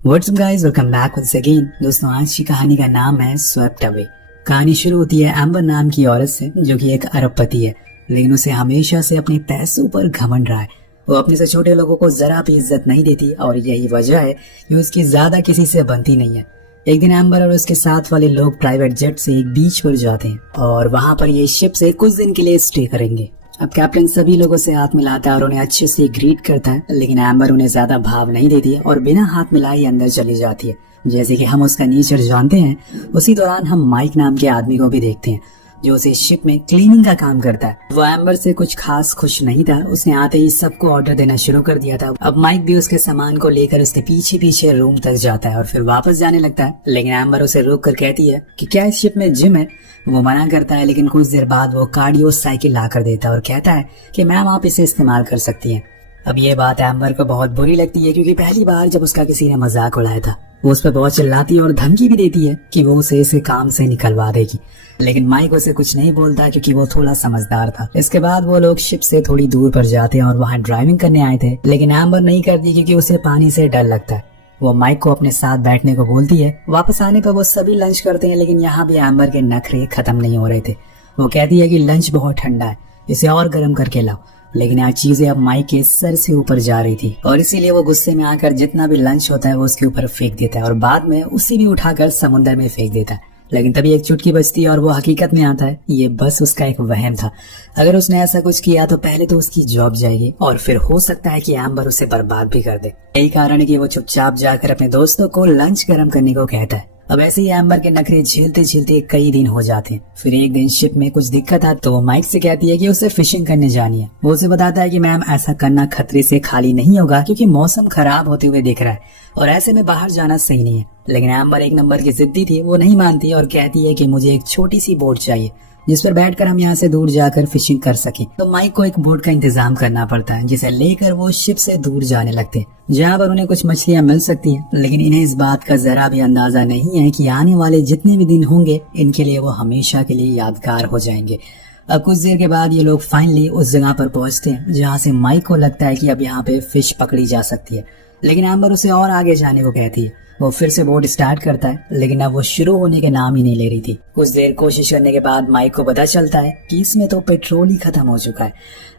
WhatsApp guys, welcome back once again. दोस्तों, आज की कहानी का नाम है स्वेप्ट अवे। कहानी शुरू होती है एम्बर नाम की औरत से जो कि एक अरबपति है, लेकिन उसे हमेशा से अपने पैसों पर घमंड रहा है। वो अपने से छोटे लोगों को जरा भी इज्जत नहीं देती और यही वजह है कि उसकी ज्यादा किसी से बनती नहीं है। एक दिन एम्बर और उसके साथ वाले लोग प्राइवेट जेट से एक बीच पर जाते हैं और वहां पर ये शिप से कुछ दिन के लिए स्टे करेंगे। अब कैप्टन सभी लोगों से हाथ मिलाता है और उन्हें अच्छे से ग्रीट करता है, लेकिन एम्बर उन्हें ज्यादा भाव नहीं देती है और बिना हाथ मिलाए अंदर चली जाती है। जैसे कि हम उसका नेचर जानते हैं, उसी दौरान हम माइक नाम के आदमी को भी देखते हैं जो उसे शिप में क्लीनिंग का काम करता है। वो एम्बर से कुछ खास खुश नहीं था। उसने आते ही सबको ऑर्डर देना शुरू कर दिया था। अब माइक भी उसके सामान को लेकर उसके पीछे पीछे रूम तक जाता है और फिर वापस जाने लगता है, लेकिन एम्बर उसे रोक कर कहती है कि क्या इस शिप में जिम है। वो मना करता है, लेकिन कुछ देर बाद वो कार्डियो साइकिल ला कर देता है और कहता है कि मैम आप इसे इस्तेमाल कर सकती हैं। अब ये बात एम्बर को बहुत बुरी लगती है, क्योंकि पहली बार जब उसका किसी ने मजाक उड़ाया था वो उस पर बहुत चिल्लाती है और धमकी भी देती है कि वो उसे इसे काम से निकलवा देगी। लेकिन माइक उसे कुछ नहीं बोलता क्योंकि वो थोड़ा समझदार था। इसके बाद वो लोग शिप से थोड़ी दूर पर जाते हैं और वहाँ ड्राइविंग करने आए थे, लेकिन एम्बर नहीं करती क्योंकि उसे पानी से डर लगता है। वो माइक को अपने साथ बैठने को बोलती है। वापस आने पर वो सभी लंच करते हैं, लेकिन यहाँ भी एम्बर के नखरे खत्म नहीं हो रहे थे। वो कहती है कि लंच बहुत ठंडा है, इसे और गर्म करके लाओ, लेकिन यार चीजें अब माइक के सर से ऊपर जा रही थी और इसीलिए वो गुस्से में आकर जितना भी लंच होता है वो उसके ऊपर फेंक देता है और बाद में उसी भी उठाकर समुद्र में फेंक देता है। लेकिन तभी एक चुटकी बजती है और वो हकीकत में आता है ये बस उसका एक वहम था। अगर उसने ऐसा कुछ किया तो पहले तो उसकी जॉब जाएगी और फिर हो सकता है कि एम्बर उसे बर्बाद भी कर दे। यही कारण है कि वो चुपचाप जाकर अपने दोस्तों को लंच गर्म करने को कहता है। अब ऐसे ही एम्बर के नखरे झेलते झेलते कई दिन हो जाते हैं। फिर एक दिन शिप में कुछ दिक्कत है तो वो माइक से कहती है कि उसे फिशिंग करने जानी है। वो उसे बताता है कि मैम ऐसा करना खतरे से खाली नहीं होगा क्योंकि मौसम खराब होते हुए दिख रहा है और ऐसे में बाहर जाना सही नहीं है। लेकिन एम्बर एक नंबर की जिद्दी थी, वो नहीं मानती और कहती है कि मुझे एक छोटी सी बोट चाहिए जिस पर बैठकर हम यहाँ से दूर जाकर फिशिंग कर सकें। तो माइक को एक बोट का इंतजाम करना पड़ता है जिसे लेकर वो शिप से दूर जाने लगते हैं, जहाँ पर उन्हें कुछ मछलियाँ मिल सकती हैं। लेकिन इन्हें इस बात का जरा भी अंदाजा नहीं है कि आने वाले जितने भी दिन होंगे इनके लिए वो हमेशा के लिए यादगार हो जाएंगे। अब कुछ देर के बाद ये लोग फाइनली उस जगह पर पहुंचते हैं जहाँ से माइक को लगता है कि अब यहाँ पे फिश पकड़ी जा सकती है, लेकिन एम्बर उसे और आगे जाने को कहती है। वो फिर से बोट स्टार्ट करता है, लेकिन अब वो शुरू होने के नाम ही नहीं ले रही थी। कुछ देर कोशिश करने के बाद माइक को पता चलता है कि इसमें तो पेट्रोल ही खत्म हो चुका है।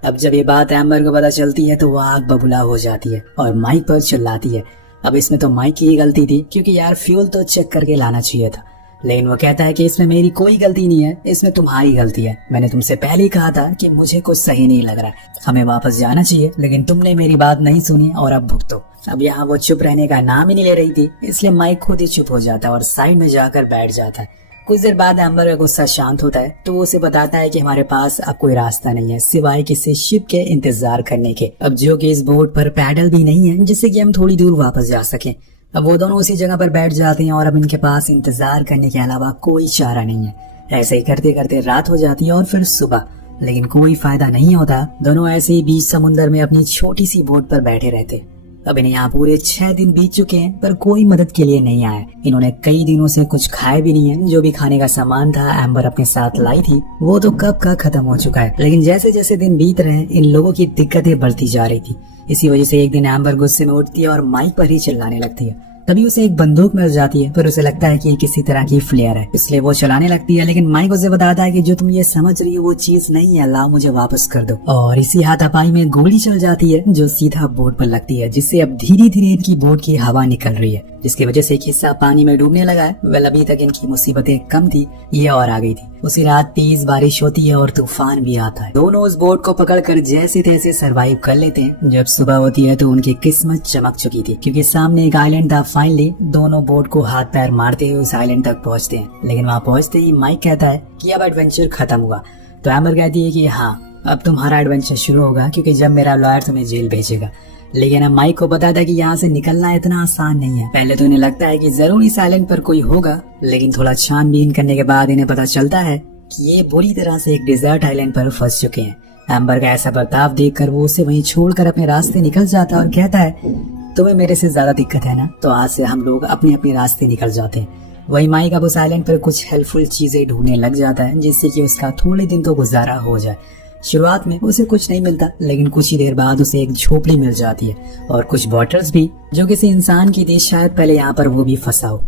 अब जब ये बात एम्बर को पता चलती है तो वो आग बबूला हो जाती है और माइक पर चिल्लाती है। अब इसमें तो माइक की ही गलती थी, क्योंकि यार फ्यूल तो चेक करके लाना चाहिए था। लेकिन वो कहता है कि इसमें मेरी कोई गलती नहीं है, इसमें तुम्हारी गलती है। मैंने तुमसे पहले ही कहा था कि मुझे कुछ सही नहीं लग रहा है, हमें वापस जाना चाहिए, लेकिन तुमने मेरी बात नहीं सुनी और अब भुगतो। अब यहाँ वो चुप रहने का नाम ही नहीं ले रही थी, इसलिए माइक खुद ही चुप हो जाता है और साइड में जाकर बैठ जाता है। कुछ देर बाद एम्बर का गुस्सा शांत होता है तो वो उसे बताता है कि हमारे पास अब कोई रास्ता नहीं है सिवाय किसी शिप के इंतजार करने के, अब जो कि इस बोट पर पैडल भी नहीं है जिससे कि हम थोड़ी दूर वापस जा सकें। अब वो दोनों उसी जगह पर बैठ जाते हैं और अब इनके पास इंतजार करने के अलावा कोई चारा नहीं है। ऐसे ही करते करते रात हो जाती है और फिर सुबह, लेकिन कोई फायदा नहीं होता। दोनों ऐसे ही बीच समुद्र में अपनी छोटी सी बोट पर बैठे रहते। अब इन्हें यहाँ पूरे 6 दिन बीत चुके हैं पर कोई मदद के लिए नहीं आया। इन्होंने कई दिनों से कुछ खाया भी नहीं है। जो भी खाने का सामान था एम्बर अपने साथ लाई थी वो तो कब का खत्म हो चुका है। लेकिन जैसे जैसे दिन बीत रहे हैं इन लोगों की दिक्कतें बढ़ती जा रही थी। इसी वजह से एक दिन एम्बर गुस्से में उठती है और माइक पर ही चिल्लाने लगती है। तभी उसे एक बंदूक मिल जाती है, पर उसे लगता है कि ये किसी तरह की फ्लेयर है, इसलिए वो चलाने लगती है। लेकिन माइक उसे बताता है कि जो तुम ये समझ रही हो वो चीज नहीं है, लाओ मुझे वापस कर दो। और इसी हाथापाई में गोली चल जाती है जो सीधा बोट पर लगती है, जिससे अब धीरे धीरे इनकी बोट की हवा निकल रही है, जिसकी वजह से एक हिस्सा पानी में डूबने लगा है। वेल अभी तक इनकी मुसीबतें कम थी, ये और आ गई थी। उसी रात तेज बारिश होती है और तूफान भी आता है। दोनों उस बोट को पकड़कर जैसे तैसे सरवाइव कर लेते हैं। जब सुबह होती है तो उनकी किस्मत चमक चुकी थी, क्योंकि सामने एक आइलैंड था। फाइनली दोनों बोट को हाथ पैर मारते हुए उस आइलैंड तक पहुंचते हैं। लेकिन वहाँ पहुंचते ही माइक कहता है कि अब एडवेंचर खत्म हुआ। तो एम्बर कहती है कि हाँ, अब तुम्हारा एडवेंचर शुरू होगा, क्योंकि जब मेरा लॉयर तुम्हें जेल भेजेगा। लेकिन अब माइक को पता था कि यहाँ से निकलना इतना आसान नहीं है। पहले तो इन्हें लगता है कि जरूर इस आइलैंड पर कोई होगा, लेकिन थोड़ा छानबीन करने के बाद इन्हें पता चलता है कि ये बुरी तरह से एक डिजर्ट आइलैंड पर फंस चुके हैं। एम्बर का ऐसा बर्ताव देखकर वो उसे वहीं छोड़कर अपने रास्ते निकल जाता है और कहता है तुम्हें मेरे से ज्यादा दिक्कत है ना, तो आज से हम लोग अपने अपने रास्ते निकल जाते हैं। वही माइक अब उस आइलैंड पर कुछ हेल्पफुल चीजें ढूंढने लग जाता है जिससे कि उसका थोड़े दिन तो गुजारा हो जाए। शुरुआत में उसे कुछ नहीं मिलता, लेकिन कुछ ही देर बाद उसे एक झोपड़ी मिल जाती है और कुछ बॉटल्स भी, जो किसी इंसान की थी, शायद पहले यहाँ पर वो भी फंसा हो।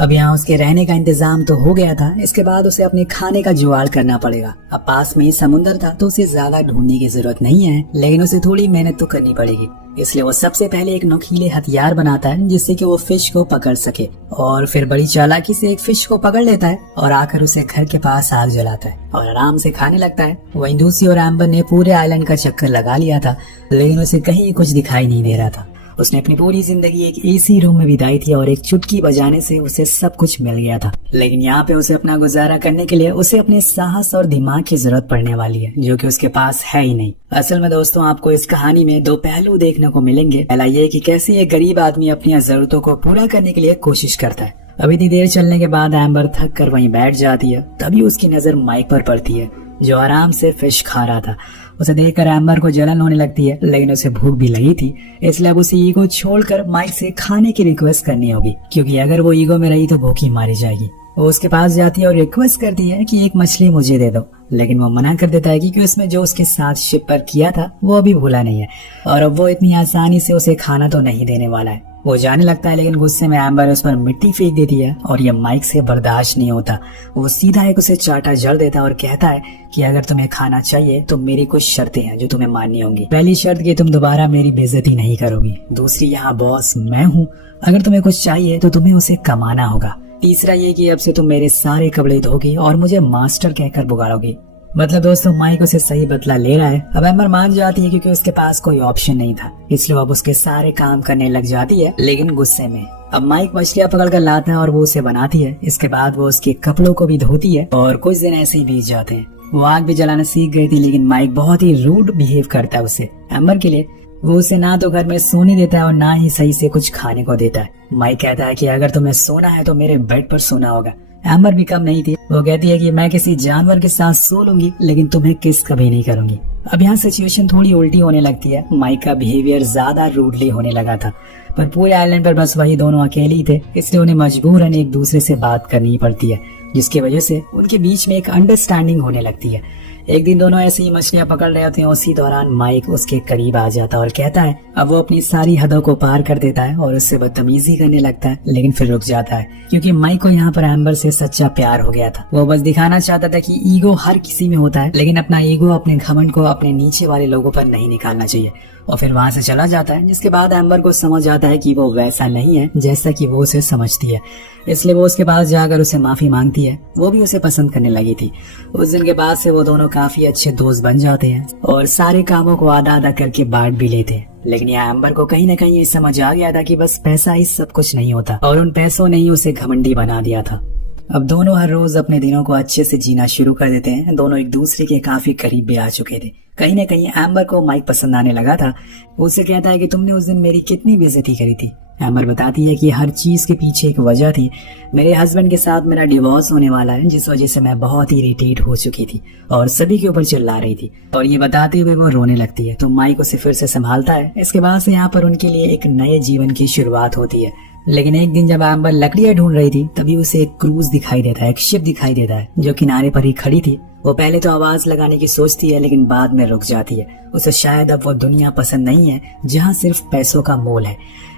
अब यहाँ उसके रहने का इंतजाम तो हो गया था, इसके बाद उसे अपने खाने का जुगाड़ करना पड़ेगा। अब पास में ही समुद्र था तो उसे ज्यादा ढूंढने की जरूरत नहीं है, लेकिन उसे थोड़ी मेहनत तो करनी पड़ेगी। इसलिए वो सबसे पहले एक नुकीले हथियार बनाता है जिससे कि वो फिश को पकड़ सके, और फिर बड़ी चालाकी से एक फिश को पकड़ लेता है और आकर उसे घर के पास आग जलाता है और आराम से खाने लगता है। वहीं दूसरी ओर एम्बर ने पूरे आइलैंड का चक्कर लगा लिया था, लेकिन उसे कहीं कुछ दिखाई नहीं दे रहा था। उसने अपनी पूरी जिंदगी एक एसी रूम में बिताई थी और एक चुटकी बजाने से उसे सब कुछ मिल गया था, लेकिन यहाँ पे उसे अपना गुजारा करने के लिए उसे अपने साहस और दिमाग की जरूरत पड़ने वाली है, जो कि उसके पास है ही नहीं। असल में दोस्तों, आपको इस कहानी में दो पहलू देखने को मिलेंगे। पहला ये कि कैसे एक गरीब आदमी अपनी जरूरतों को पूरा करने के लिए कोशिश करता है। अब इतनी देर चलने के बाद एम्बर थक कर वहीं बैठ जाती है। तभी उसकी नजर माइक पर पड़ती है, जो आराम से फिश खा रहा था। उसे देखकर एम्बर को जलन होने लगती है, लेकिन उसे भूख भी लगी थी, इसलिए अब उसे ईगो छोड़कर माइक से खाने की रिक्वेस्ट करनी होगी, क्योंकि अगर वो ईगो में रही तो भूखी मारी जाएगी। वो उसके पास जाती है और रिक्वेस्ट करती है कि एक मछली मुझे दे दो, लेकिन वो मना कर देता है क्योंकि उसमें जो उसके साथ शिप पर किया था वो अभी भूला नहीं है और अब वो इतनी आसानी से उसे खाना तो नहीं देने वाला है। वो जाने लगता है, लेकिन गुस्से में एम्बर उस पर मिट्टी फेंक देती है और ये माइक से बर्दाश्त नहीं होता। वो सीधा एक उसे चाटा जड़ देता है और कहता है कि अगर तुम्हें खाना चाहिए तो मेरी कुछ शर्तें हैं जो तुम्हें माननी होंगी। पहली शर्त कि तुम दोबारा मेरी बेइज्जती नहीं करोगी। दूसरी, यहाँ बॉस मैं हूँ, अगर तुम्हें कुछ चाहिए तो तुम्हें उसे कमाना होगा। तीसरा ये कि अब से तुम मेरे सारे कपड़े धोगी और मुझे मास्टर कहकर पुकारोगी। मतलब दोस्तों, माइक उसे सही बदला ले रहा है। अब एम्बर मान जाती है क्योंकि उसके पास कोई ऑप्शन नहीं था, इसलिए अब उसके सारे काम करने लग जाती है, लेकिन गुस्से में। अब माइक मछलियां पकड़ कर लाता है और वो उसे बनाती है। इसके बाद वो उसके कपड़ों को भी धोती है और कुछ दिन ऐसे ही बीत जाते हैं। वो आग भी जलाना सीख गई थी, लेकिन माइक बहुत ही रूड बिहेव करता है उसे एम्बर के लिए। वो उसे ना तो घर में सोने देता है और ना ही सही से कुछ खाने को देता है। माइक कहता है कि अगर तुम्हें सोना है तो मेरे बेड पर सोना होगा। एम्बर भी कम नहीं थी, वो कहती है कि मैं किसी जानवर के साथ सो लूंगी, लेकिन तुम्हें किस कभी नहीं करूंगी। अब यहाँ सिचुएशन थोड़ी उल्टी होने लगती है। माइक का बिहेवियर ज्यादा रूडली होने लगा था, पर पूरे आइलैंड पर बस वही दोनों अकेले ही थे, इसलिए उन्हें मजबूरन एक दूसरे से बात करनी पड़ती है, जिसकी वजह से उनके बीच में एक अंडरस्टैंडिंग होने लगती है। एक दिन दोनों ऐसे ही मछलियां पकड़ रहे होते हैं, उसी दौरान माइक उसके करीब आ जाता है और कहता है, अब वो अपनी सारी हदों को पार कर देता है और उससे बदतमीजी करने लगता है, लेकिन फिर रुक जाता है क्योंकि माइक को यहाँ पर एम्बर से सच्चा प्यार हो गया था। वो बस दिखाना चाहता था कि ईगो हर किसी में होता है, लेकिन अपना ईगो, अपने घमंड को अपने नीचे वाले लोगों पर नहीं निकालना चाहिए। और फिर वहाँ से चला जाता है, जिसके बाद एम्बर को समझ आता है कि वो वैसा नहीं है जैसा कि वो उसे समझती है, इसलिए वो उसके पास जाकर उसे माफी मांगती है। वो भी उसे पसंद करने लगी थी। उस दिन के बाद से वो दोनों काफी अच्छे दोस्त बन जाते हैं और सारे कामों को आधा आधा करके बांट भी लेते हैं। लेकिन यहाँ एम्बर को कहीं न कहीं ये समझ आ गया था कि बस पैसा ही सब कुछ नहीं होता, और उन पैसों ने ही उसे घमंडी बना दिया था। अब दोनों हर रोज अपने दिनों को अच्छे से जीना शुरू कर देते हैं। दोनों एक दूसरे के काफी करीब भी आ चुके थे। कहीं न कहीं एम्बर को माइक पसंद आने लगा था। वो उससे कहता है कि तुमने उस दिन मेरी कितनी बेइज्जती करी थी। एम्बर बताती है कि हर चीज के पीछे एक वजह थी। मेरे हस्बैंड के साथ मेरा डिवोर्स होने वाला है, जिस वजह से मैं बहुत ही इरिटेट हो चुकी थी और सभी के ऊपर चिल्ला रही थी। और ये बताते हुए वो रोने लगती है, तो माइक उसे फिर से संभालता है। इसके बाद से यहाँ पर उनके लिए एक नए जीवन की शुरुआत होती है। लेकिन एक दिन जब एम्बर लकड़ियां ढूंढ रही थी, तभी उसे एक क्रूज दिखाई देता है, एक शिप दिखाई देता है जो किनारे पर ही खड़ी थी। वो पहले तो आवाज लगाने की सोचती है, लेकिन बाद में रुक जाती है। उसे शायद अब वो दुनिया पसंद नहीं है जहाँ सिर्फ पैसों का मोल है,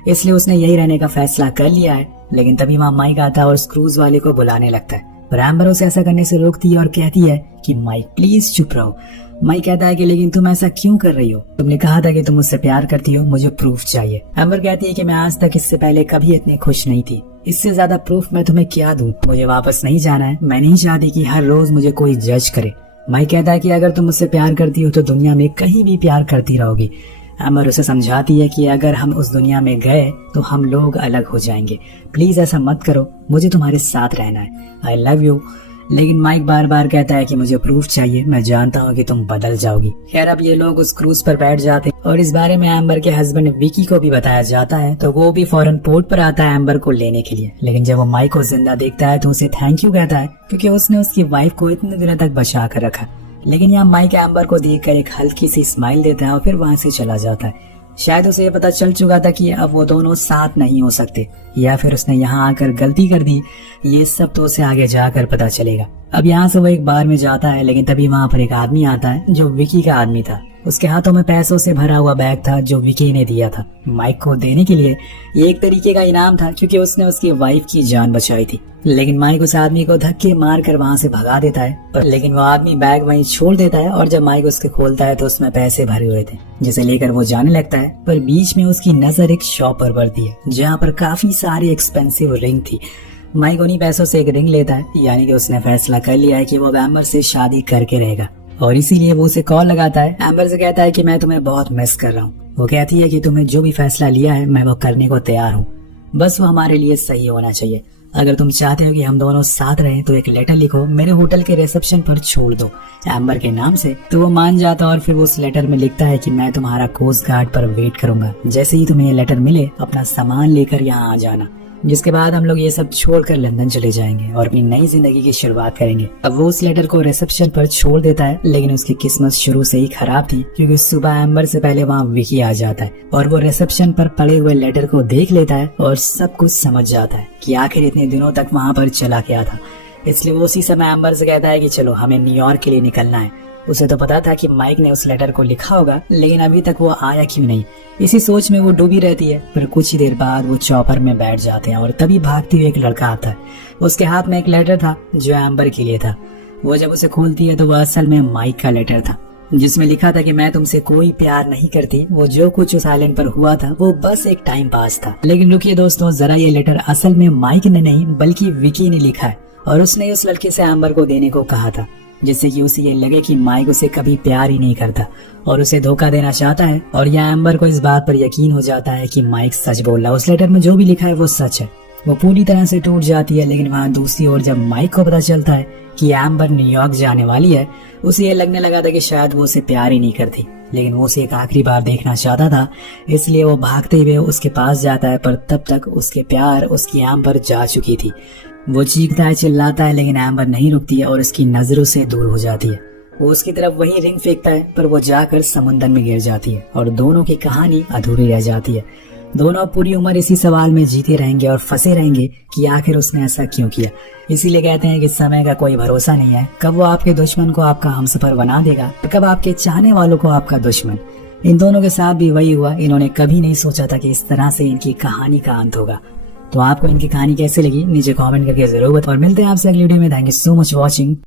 इसलिए उसने यही रहने का फैसला कर लिया है। लेकिन तभी वहाँ माइक आता है और उस क्रूज वाले को बुलाने लगता है, पर एम्बर उसे ऐसा करने से रोकती है और कहती है कि माइक प्लीज चुप रहो। माइक कहता है कि लेकिन तुम ऐसा क्यों कर रही हो? तुमने कहा था कि तुम मुझसे प्यार करती हो, मुझे प्रूफ चाहिए। एम्बर कहती है कि मैं आज तक इससे पहले कभी इतनी खुश नहीं थी, इससे ज्यादा प्रूफ मैं तुम्हें क्या दूं? मुझे वापस नहीं जाना है, मैं नहीं चाहती कि हर रोज मुझे कोई जज करे। माइक कहता है कि अगर तुम मुझसे प्यार करती हो तो दुनिया में कहीं भी प्यार करती रहोगी। एम्बर उसे समझाती है कि अगर हम उस दुनिया में गए तो हम लोग अलग हो जाएंगे, प्लीज ऐसा मत करो, मुझे तुम्हारे साथ रहना है, आई लव यू। लेकिन माइक बार बार कहता है कि मुझे प्रूफ चाहिए, मैं जानता हूँ कि तुम बदल जाओगी। खैर, अब ये लोग उस क्रूज पर बैठ जाते हैं और इस बारे में एम्बर के हस्बैंड विकी को भी बताया जाता है, तो वो भी फौरन पोर्ट पर आता है एम्बर को लेने के लिए। लेकिन जब वो माइक को जिंदा देखता है तो उसे थैंक यू कहता है, क्योंकि उसने उसकी वाइफ को इतने दिनों तक बचा कर रखा। लेकिन यहाँ माइक एम्बर को देखकर एक हल्की सी स्माइल देता है और फिर वहाँ से चला जाता है। शायद उसे ये पता चल चुका था कि अब वो दोनों साथ नहीं हो सकते, या फिर उसने यहाँ आकर गलती कर दी। ये सब तो उसे आगे जाकर पता चलेगा। अब यहाँ से वो एक बार में जाता है, लेकिन तभी वहाँ पर एक आदमी आता है जो विकी का आदमी था। उसके हाथों में पैसों से भरा हुआ बैग था जो विकी ने दिया था माइक को देने के लिए। ये एक तरीके का इनाम था क्योंकि उसने उसकी वाइफ की जान बचाई थी। लेकिन माइक उस आदमी को धक्के मार कर वहाँ से भगा देता है, लेकिन वो आदमी बैग वहीं छोड़ देता है और जब माइक उसके खोलता है तो उसमें पैसे भरे हुए थे, जिसे लेकर वो जाने लगता है। पर बीच में उसकी नजर एक शॉप पर पड़ती है जहाँ पर काफी सारी एक्सपेंसिव रिंग थी। माइक उन्हीं पैसों से एक रिंग लेता है, यानी कि उसने फैसला कर लिया है कि वो एम्बर से शादी करके रहेगा और इसीलिए वो उसे कॉल लगाता है। एम्बर से कहता है कि मैं तुम्हें बहुत मिस कर रहा हूँ। वो कहती है कि तुमने जो भी फैसला लिया है मैं वो करने को तैयार हूँ, बस वो हमारे लिए सही होना चाहिए। अगर तुम चाहते हो कि हम दोनों साथ रहें तो एक लेटर लिखो, मेरे होटल के रिसेप्शन पर छोड़ दो एम्बर के नाम से। तो वो मान जाता है और फिर वो उस लेटर में लिखता है कि मैं तुम्हारा कोस्ट गार्ड पर वेट करूंगा, जैसे ही तुम्हें ये लेटर मिले अपना सामान लेकर यहाँ आ जाना। जिसके बाद हम लोग ये सब छोड़कर लंदन चले जाएंगे और अपनी नई जिंदगी की शुरुआत करेंगे। अब वो उस लेटर को रिसेप्शन पर छोड़ देता है, लेकिन उसकी किस्मत शुरू से ही खराब थी क्योंकि सुबह एम्बर से पहले वहाँ विकी आ जाता है और वो रिसेप्शन पर पड़े हुए लेटर को देख लेता है और सब कुछ समझ जाता है कि आखिर इतने दिनों तक वहाँ पर चला क्या था। इसलिए वो उसी समय एम्बर से कहता है कि चलो हमें न्यूयॉर्क के लिए निकलना है। उसे तो पता था कि माइक ने उस लेटर को लिखा होगा, लेकिन अभी तक वो आया क्यों नहीं, इसी सोच में वो डूबी रहती है। फिर कुछ ही देर बाद वो चॉपर में बैठ जाते हैं और तभी भागते हुए एक लड़का आता है। उसके हाथ में एक लेटर था जो एम्बर के लिए था। वो जब उसे खोलती है तो वह असल में माइक का लेटर था, जिसमें लिखा था कि मैं तुमसे कोई प्यार नहीं करती, वो जो कुछ उस आइलैंड पर हुआ था वो बस एक टाइम पास था। लेकिन रुकिए दोस्तों, जरा ये लेटर असल में माइक ने नहीं बल्कि विकी ने लिखा है और उसने उस लड़के से एम्बर को देने को कहा था, जिससे कि उसे ये लगे कि माइक उसे कभी प्यार ही नहीं करता और उसे धोखा देना चाहता है। और यहाँ एम्बर को इस बात पर यकीन हो जाता है कि माइक सच बोल रहा है, उस लेटर में जो भी लिखा है वो सच है। वो पूरी तरह से टूट जाती है। लेकिन वहाँ दूसरी ओर जब माइक को पता चलता है कि एम्बर न्यूयॉर्क जाने वाली है, उसे ये लगने लगा था कि शायद वो उसे प्यार ही नहीं करती, लेकिन वो उसे एक आखिरी बार देखना चाहता था। इसलिए वो भागते हुए उसके पास जाता है, पर तब तक उसके प्यार उसकी एम्बर जा चुकी थी। वो चीखता है, चिल्लाता है, लेकिन एम्बर नहीं रुकती है और उसकी नजरों से दूर हो जाती है। वो उसकी तरफ वही रिंग फेंकता है, पर वो जाकर समुद्र में गिर जाती है और दोनों की कहानी अधूरी रह जाती है। दोनों पूरी उम्र इसी सवाल में जीते रहेंगे और फंसे रहेंगे कि आखिर उसने ऐसा क्यों किया। इसीलिए कहते हैं कि समय का कोई भरोसा नहीं है, कब वो आपके दुश्मन को आपका हमसफर बना देगा, कब आपके चाहने वालों को आपका दुश्मन। इन दोनों के साथ भी वही हुआ। इन्होंने कभी नहीं सोचा था कि इस तरह से इनकी कहानी का अंत होगा। तो आपको इनकी कहानी कैसे लगी नीचे कमेंट करके जरूर बताओ और मिलते हैं आपसे अगली वीडियो में। Thank you so much watching.